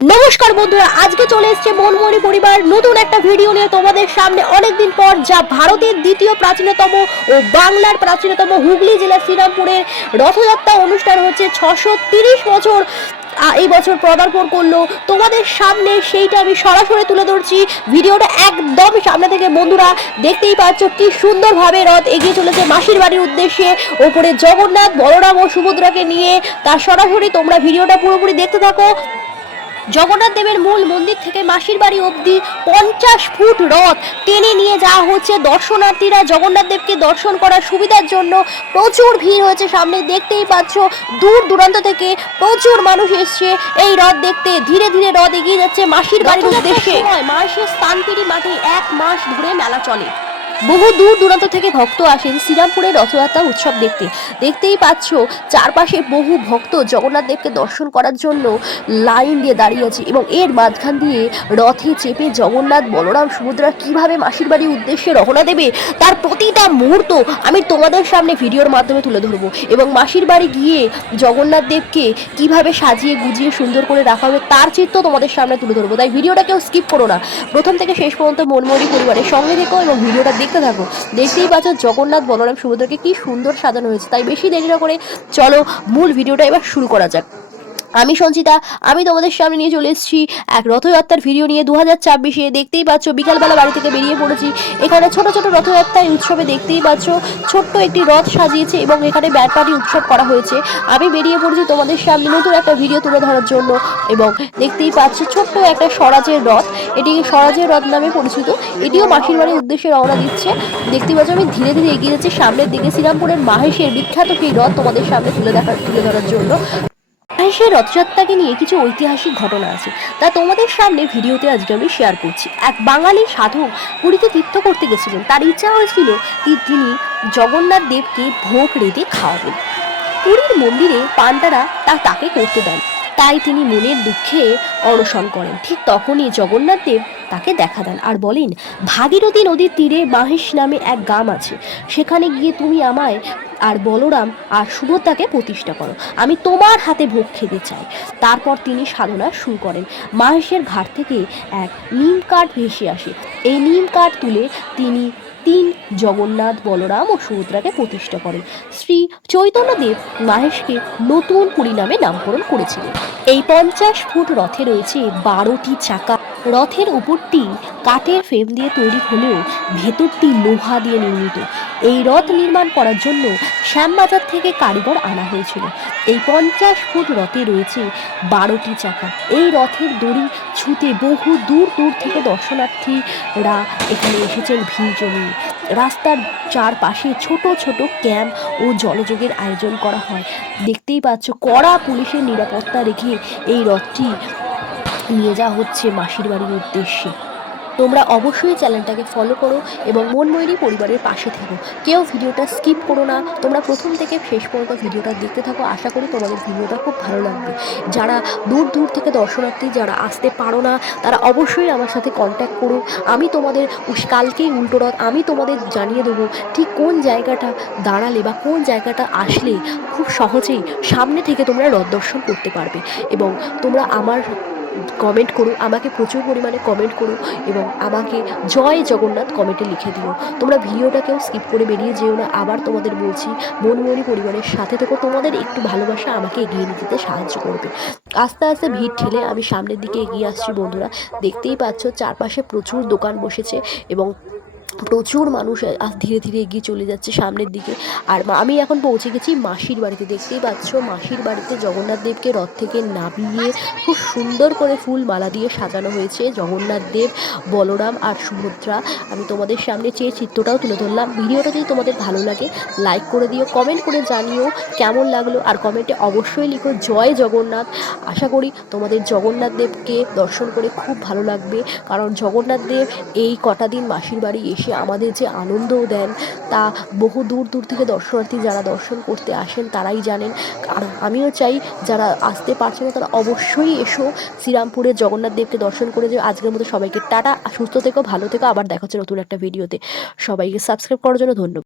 নমস্কার বন্ধুরা, আজকে চলে এসেছে মনমোহনী পরিবার নতুন একটা ভিডিও নিয়ে তোমাদের সামনে অনেকদিন পর। যা ভারতের দ্বিতীয় প্রাচীনতম ও বাংলার প্রাচীনতম হুগলি জেলার শ্রীরামপুরের রথযাত্রা অনুষ্ঠান হচ্ছে 630 বছর এই বছর পদার্পণ করলো। তোমাদের সামনে সেইটা আমি সরাসরি তুলে ধরছি। ভিডিওটা একদম সামনে থেকে বন্ধুরা দেখতেই পাচ্ছ কি সুন্দরভাবে রথ এগিয়ে চলেছে মাসির বাড়ির উদ্দেশ্যে। ওপরে জগন্নাথ, বলরাম ও সুভদ্রাকে নিয়ে তার সরাসরি তোমরা ভিডিওটা পুরোপুরি দেখতে থাকো। জগন্নাথ দেবের মূল মন্দির থেকে মাসির বাড়ি অবধি 50 ফুট রথ টেনে নিয়ে যাওয়া হচ্ছে। দর্শনার্থীরা জগন্নাথ দেবকে দর্শন করার সুবিধার জন্য প্রচুর ভিড় হয়েছে। সামনে দেখতেই পাচ্ছ দূর দূরান্ত থেকে প্রচুর মানুষ এসছে এই রথ দেখতে। ধীরে ধীরে রথ এগিয়ে যাচ্ছে মাসির বাড়ির উদ্দেশ্যে। মাসের স্থানপিড়ি মাঠে 1 মাস ধরে মেলা চলে। বহু দূর দূরান্ত থেকে ভক্ত আসেন শ্রীরামপুরের রথযাত্রা উৎসব দেখতে। দেখতেই পাচ্ছ চারপাশে বহু ভক্ত জগন্নাথ দেবকে দর্শন করার জন্য লাইন দিয়ে দাঁড়িয়ে আছে এবং এর মাঝখান দিয়ে রথে চেপে জগন্নাথ, বলরাম, সুভদ্রা কিভাবে মাসির বাড়ির উদ্দেশ্যে রওনা দেবে তার প্রতিটা মুহূর্ত আমি তোমাদের সামনে ভিডিওর মাধ্যমে তুলে ধরবো। এবং মাসির বাড়ি গিয়ে জগন্নাথ দেবকে কিভাবে সাজিয়ে গুজিয়ে সুন্দর করে রাখা হবে তার চিত্র তোমাদের সামনে তুলে ধরবো। তাই ভিডিওটা কেউ স্কিপ করো না, প্রথম থেকে শেষ পর্যন্ত মনমোহনী পরিবারের সঙ্গে থেকো এবং ভিডিওটা দেখতে থাকো। দেখতেই পাচ্ছ জগন্নাথ, বলরাম, সুভদ্রাকে কি সুন্দর সাজানো হয়েছে। তাই বেশি দেরি না করে চলো মূল ভিডিওটা এবার শুরু করা যাক। আমি সঞ্চিতা, আমি তোমাদের সামনে নিয়ে চলে এসেছি এক রথযাত্রার ভিডিও নিয়ে 2024-এ। দেখতেই পাচ্ছ বিকালবেলা বাড়ি থেকে বেরিয়ে পড়েছি। এখানে ছোট ছোট রথযাত্রা উৎসবে দেখতেই পাচ্ছ ছোট্ট একটি রথ সাজিয়েছে এবং এখানে ব্যান্ড পার্টি উৎসব করা হয়েছে। আমি বেরিয়ে পড়েছি তোমাদের সামনে নতুন একটা ভিডিও তুলে ধরার জন্য। এবং দেখতেই পাচ্ছ ছোট্ট একটা স্বরাজের রথ, এটি স্বরাজের রথ নামে পরিচিত। এটিও মাসির বাড়ির উদ্দেশ্যে রওনা দিচ্ছে। দেখতেই পাচ্ছ আমি ধীরে ধীরে এগিয়ে যাচ্ছি সামনের দিকে শ্রীরামপুরের মাহেশের বিখ্যাত সেই রথ তোমাদের সামনে তুলে ধরার জন্য। সেই রথযাত্রাকে নিয়ে কিছু ঐতিহাসিক ঘটনা আছে, তা তোমাদের সামনে ভিডিওতে আজকে আমি শেয়ার করছি। এক বাঙালি সাধক পুরীতে তীর্থ করতে গেছিলেন। তার ইচ্ছা হয়েছিল তিনি জগন্নাথ দেবকে ভোগ রেঁধে খাওয়াবেন। পুরীর মন্দিরে পান্ডারা তাকে করতে দেন, তাই তিনি মনের দুঃখে অনশন করেন। ঠিক তখনই জগন্নাথ দেব তাকে দেখা দেন আর বলেন, ভাগীরথী নদীর তীরে মাহেশ নামে এক গ্রাম আছে, সেখানে গিয়ে তুমি আমায় আর বলরাম আর সুভদ্রাকে প্রতিষ্ঠা করো, আমি তোমার হাতে ভোগ খেতে চাই। তারপর তিনি সাধনা শুরু করেন। মাহেশের ঘাট থেকে এক নিম কাঠ ভেসে আসে। এই নিম কাঠ তুলে তিনি জগন্নাথ, বলরাম ও সুভদ্রাকে প্রতিষ্ঠা করেন। শ্রী চৈতন্যদেব মাহেশকে নতুন পুরী নামে নামকরণ করেছিলেন। এই 50 ফুট রথে রয়েছে 12টি চাকা। রথের উপরটি কাঠের ফ্রেম দিয়ে তৈরি হলেও ভেতরটি লোহা দিয়ে নির্মিত। এই রথ নির্মাণ করার জন্য শ্যামবাজার থেকে কারিগর আনা হয়েছিল। এই 50 ফুট রথে রয়েছে 12টি চাকা। এই রথের দড়ি ছুঁতে বহু দূর দূর থেকে দর্শনার্থীরা এখানে এসেছেন ভিড় জমিয়ে। রাস্তার চারপাশে ছোট ছোট ক্যাম্প ও জলযোগের আয়োজন করা হয়। দেখতেই পাচ্ছ কড়া পুলিশের নিরাপত্তা রেখে এই রথটি নিয়ে যাওয়া হচ্ছে মাসির বাড়ির উদ্দেশ্যে। তোমরা অবশ্যই চ্যানেলটাকে ফলো করো এবং মনমোহনী পরিবারের পাশে থাকো। কেউ ভিডিওটা স্কিপ করো না, তোমরা প্রথম থেকে শেষ পর্যন্ত ভিডিওটা দেখতে থাকো। আশা করি তোমাদের ভিডিওটা খুব ভালো লাগবে। যারা দূর দূর থেকে দর্শনার্থী যারা আসতে পারো না তারা অবশ্যই আমার সাথে কন্ট্যাক্ট করো। আমি তোমাদের কালকেই উল্টো রথ আমি তোমাদের জানিয়ে দেবো ঠিক কোন জায়গাটা দাঁড়ালে বা কোন জায়গাটা আসলে খুব সহজেই সামনে থেকে তোমরা রথ দর্শন করতে পারবে। এবং তোমরা আমার কমেন্ট করো, আমাকে প্রচুর পরিমাণে কমেন্ট করো এবং আমাকে জয় জগন্নাথ কমেন্টে লিখে দিও। তোমরা ভিডিওটাকেও স্কিপ করে বেরিয়ে যেও না। আবার তোমাদের বলছি মনমোহনী পরিবারের সাথে থেকো, তোমাদের একটু ভালোবাসা আমাকে এগিয়ে নিতে সাহায্য করবে। আস্তে আস্তে ভিড় ঠেলে আমি সামনের দিকে এগিয়ে আসছি বন্ধুরা। দেখতেই পাচ্ছ চারপাশে প্রচুর দোকান বসেছে এবং প্রচুর মানুষ ধীরে ধীরে এগিয়ে চলে যাচ্ছে সামনের দিকে। আর আমি এখন পৌঁছে গেছি মাসির বাড়িতে। দেখতেই পাচ্ছ মাসির বাড়িতে জগন্নাথ দেবকে রথ থেকে নামিয়ে খুব সুন্দর করে ফুল মালা দিয়ে সাজানো হয়েছে। জগন্নাথ দেব, বলরাম আর সুভদ্রা। আমি তোমাদের সামনে চিত্রটাও তুলে ধরলাম। ভিডিওটা যদি তোমাদের ভালো লাগে লাইক করে দিও, কমেন্ট করে জানিও কেমন লাগলো, আর কমেন্টে অবশ্যই লিখো জয় জগন্নাথ। আশা করি তোমাদের জগন্নাথ দেবকে দর্শন করে খুব ভালো লাগবে, কারণ জগন্নাথ দেব এই কটা দিন মাসির বাড়ি এসে আমাদের যে আনন্দও দেন তা বহু দূর দূর থেকে দর্শনার্থী যারা দর্শন করতে আসেন তারাই জানেন। আর আমিও চাই যারা আসতে পারছে না তারা অবশ্যই এসো শ্রীরামপুরের জগন্নাথ দেবকে দর্শন করে যাও। আজকের মতো সবাইকে টাটা, সুস্থ থেকো, ভালো থেকো। আবার দেখা হচ্ছে নতুন একটা ভিডিওতে। সবাইকে সাবস্ক্রাইব করার জন্য ধন্যবাদ।